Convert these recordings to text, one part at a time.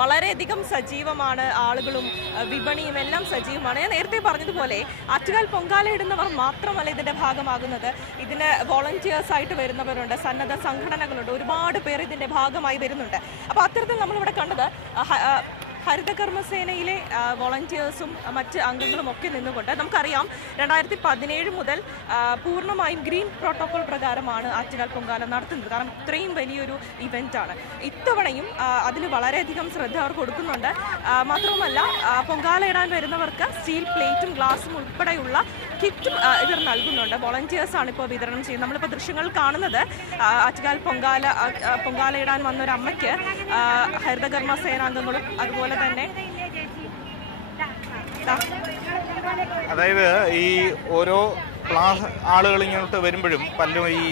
വളരെയധികം സജീവമാണ്. ആളുകളും വിപണിയും എല്ലാം സജീവമാണ്. ഞാൻ നേരത്തെ പറഞ്ഞതുപോലെ ആറ്റുകാൽ പൊങ്കാല ഇടുന്നവർ മാത്രമല്ല ഇതിൻ്റെ ഭാഗമാകുന്നത്. ഇതിന് വോളണ്ടിയേഴ്സായിട്ട് വരുന്നവരുണ്ട്, സന്നദ്ധ സംഘടനകളുണ്ട്, ഒരുപാട് പേർ ഇതിൻ്റെ ഭാഗമായി വരുന്നുണ്ട്. അപ്പോൾ അത്തരത്തിൽ നമ്മളിവിടെ കണ്ടത് ഹരിതകർമ്മസേനയിലെ വോളണ്ടിയേഴ്സും മറ്റ് അംഗങ്ങളും ഒക്കെ നിന്നുകൊണ്ട് നമുക്കറിയാം 2017 മുതൽ പൂർണ്ണമായും ഗ്രീൻ പ്രോട്ടോകോൾ പ്രകാരമാണ് ആറ്റുകാൽ പൊങ്കാല നടത്തുന്നത്. കാരണം ഇത്രയും വലിയൊരു ഇവൻ്റാണ്. ഇത്തവണയും അതിൽ വളരെയധികം ശ്രദ്ധ അവർ കൊടുക്കുന്നുണ്ട്. മാത്രവുമല്ല പൊങ്കാല ഇടാൻ വരുന്നവർക്ക് സ്റ്റീൽ പ്ലേറ്റും ഗ്ലാസും ഉൾപ്പെടെയുള്ള കിറ്റും ഇവർ നൽകുന്നുണ്ട്. വോളണ്ടിയേഴ്സാണ് ഇപ്പോൾ വിതരണം ചെയ്യുന്നത്. നമ്മളിപ്പോൾ ദൃശ്യങ്ങൾ കാണുന്നത് ആറ്റുകാൽ പൊങ്കാല ഇടാൻ വന്നൊരു അമ്മയ്ക്ക് ഹരിതകർമ്മ സേനാംഗങ്ങളും അതുപോലെ തന്നെ അതായത് ഈ ഓരോ ആളുകൾ ഇങ്ങോട്ട് വരുമ്പോഴും പലരും ഈ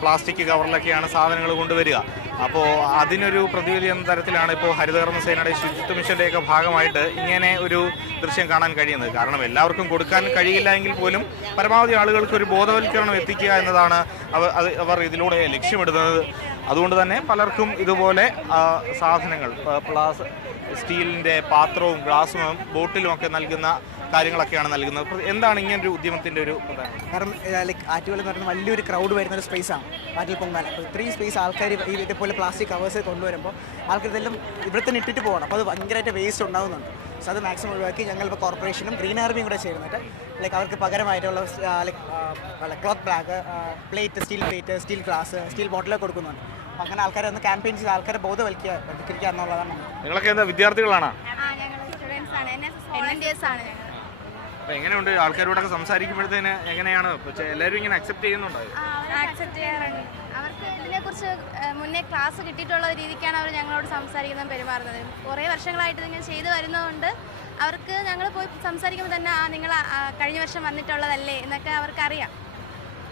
പ്ലാസ്റ്റിക് കവറിലൊക്കെയാണ് സാധനങ്ങൾ കൊണ്ടുവരിക. അപ്പോൾ അതിനൊരു പ്രതിവിധി എന്ന തരത്തിലാണ് ഇപ്പോൾ ഹരിതകർമ്മസേനയുടെ ശുചിത്വ മിഷൻ്റെയൊക്കെ ഭാഗമായിട്ട് ഇങ്ങനെ ഒരു ദൃശ്യം കാണാൻ കഴിയുന്നത്. കാരണം എല്ലാവർക്കും കൊടുക്കാൻ കഴിയില്ല എങ്കിൽ പോലും പരമാവധി ആളുകൾക്ക് ഒരു ബോധവൽക്കരണം എത്തിക്കുക എന്നതാണ് അവർ ഇതിലൂടെ ലക്ഷ്യമിടുന്നത്. അതുകൊണ്ട് തന്നെ പലർക്കും ഇതുപോലെ സാധനങ്ങൾ സ്റ്റീലിൻ്റെ പാത്രവും ഗ്ലാസും ബോട്ടിലും ഒക്കെ നൽകുന്ന കാര്യങ്ങളൊക്കെയാണ് നൽകുന്നത്. എന്താണ് ഇങ്ങനൊരു ഉദ്യമത്തിൻ്റെ ഒരു പ്രധാനം? കാരണം ആറ്റുകാൽ എന്ന് പറയുന്നത് വലിയൊരു ക്രൗഡ് വരുന്ന ഒരു സ്പേസാണ് ആറ്റുകാൽ പൊങ്കാല. അപ്പോൾ ഇത്രയും സ്പേസ് ആൾക്കാർ ഈ ഇതേപോലെ പ്ലാസ്റ്റിക് കവേഴ്സ് കൊണ്ടുവരുമ്പോൾ ആൾക്കാർ ഇതെല്ലാം ഇവിടെ തന്നെ ഇട്ടിട്ട് പോകണം. അപ്പോൾ അത് ഭയങ്കരമായിട്ട് വേസ്റ്റ് ഉണ്ടാകുന്നുണ്ട്. സോ അത് മാക്സിമം ഒഴിവാക്കി ഞങ്ങളിപ്പോൾ കോർപ്പറേഷനും ഗ്രീൻ ആർമിയും കൂടെ ചേർന്നിട്ട് അവർക്ക് പകരമായിട്ടുള്ള cloth bag, plate, steel glass, steel ബോട്ടിലൊക്കെ കൊടുക്കുന്നുണ്ട്. അപ്പോൾ അങ്ങനെ ആൾക്കാരെ ഒന്ന് ക്യാമ്പയിൻ ചെയ്ത് ആൾക്കാരെ ബോധവൽക്കരിക്കുക എന്നുള്ളതാണ്. നിങ്ങളൊക്കെ എന്താ വിദ്യാർത്ഥികളാണോ? അപ്പോൾ എങ്ങനെയുണ്ട് ആൾക്കാരോടൊക്കെ സംസാരിക്കുമ്പോഴത്തേന്? എങ്ങനെയാണ് എല്ലാവരും ഇങ്ങനെ അക്സെപ്റ്റ് ചെയ്യുന്നുണ്ടോ? അക്സെപ്റ്റ് ചെയ്യാറുണ്ട്. അവർക്ക് ഇതിനെക്കുറിച്ച് മുന്നേ ക്ലാസ് കിട്ടിയിട്ടുള്ള രീതിക്കാണ് അവർ ഞങ്ങളോട് സംസാരിക്കുന്നതും പെരുമാറുന്നത്. കുറേ വർഷങ്ങളായിട്ട് ഇതിങ്ങനെ ചെയ്തു വരുന്നതുകൊണ്ട് അവർക്ക് ഞങ്ങൾ പോയി സംസാരിക്കുമ്പോൾ തന്നെ നിങ്ങൾ കഴിഞ്ഞ വർഷം വന്നിട്ടുള്ളതല്ലേ എന്നൊക്കെ അവർക്കറിയാം.